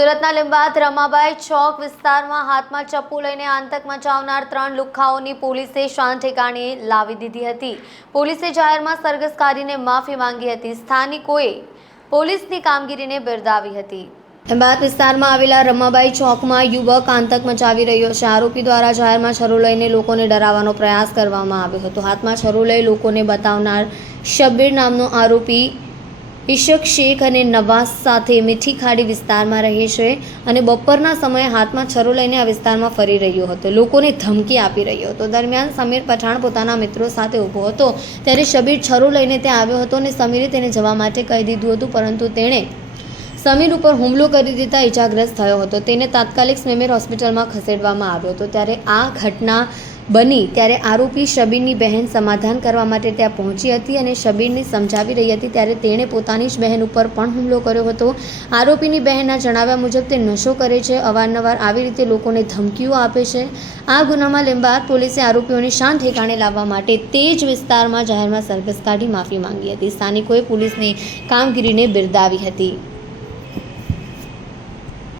સુરતના લીંબાયત રમાબાઈ ચોક વિસ્તારમાં હાથમાં ચપ્પુ લઈને આતંક મચાવનાર 3 લુખ્ખાઓની પોલીસે શાન ઠેકાણે લાવી દીધી હતી। પોલીસે જાહેરમાં સરઘસ કાઢીને માફી માંગી હતી। સ્થાનિકોએ પોલીસની કામગીરીને બિરદાવી હતી। લીંબાયત વિસ્તારમાં આવેલા રમાબાઈ ચોકમાં યુવક આતંક મચાવી રહ્યો છે। આરોપી દ્વારા જાહેરમાં છરો લઈને લોકોને ડરાવવાનો પ્રયાસ કરવામાં આવ્યો હતો। હાથમાં છરો લઈ લોકોને બતાવનાર શબ્બીર નામનો આરોપી ઇશક શેખ અને નવાઝ સાથે મીઠી ખાડી વિસ્તારમાં રહે છે અને બપોરના સમયે હાથમાં છરો લઈને આ વિસ્તારમાં ફરી રહ્યો હતો। લોકોને ધમકી આપી રહ્યો હતો। દરમિયાન સમીર પઠાણ પોતાના મિત્રો સાથે ઊભો હતો ત્યારે શબ્બીર છરો લઈને ત્યાં આવ્યો હતો અને સમીરે તેને જવા માટે કહી દીધું હતું, પરંતુ તેણે સમીર ઉપર હુમલો કરી દેતા ઇજાગ્રસ્ત થયો હતો। તેને તાત્કાલિક સ્મેમેર હોસ્પિટલમાં ખસેડવામાં આવ્યો હતો। ત્યારે આ ઘટના બની ત્યારે આરોપી શબ્બીરની બહેન સમાધાન કરવા માટે ત્યાં પહોંચી હતી અને શબ્બીરને સમજાવી રહી હતી ત્યારે તેણે પોતાની જ બહેન ઉપર પણ હુમલો કર્યો હતો। આરોપીની બહેનના જણાવ્યા મુજબ તે નશો કરે છે, અવારનવાર આવી રીતે લોકોને ધમકીઓ આપે છે। આ ગુનામાં લીંબાયત પોલીસે આરોપીઓને શાન ઠેકાણે લાવવા માટે તે જ વિસ્તારમાં જાહેરમાં સરઘસ કાઢી માફી માંગી હતી। સ્થાનિકોએ પોલીસની કામગીરીને બિરદાવી હતી।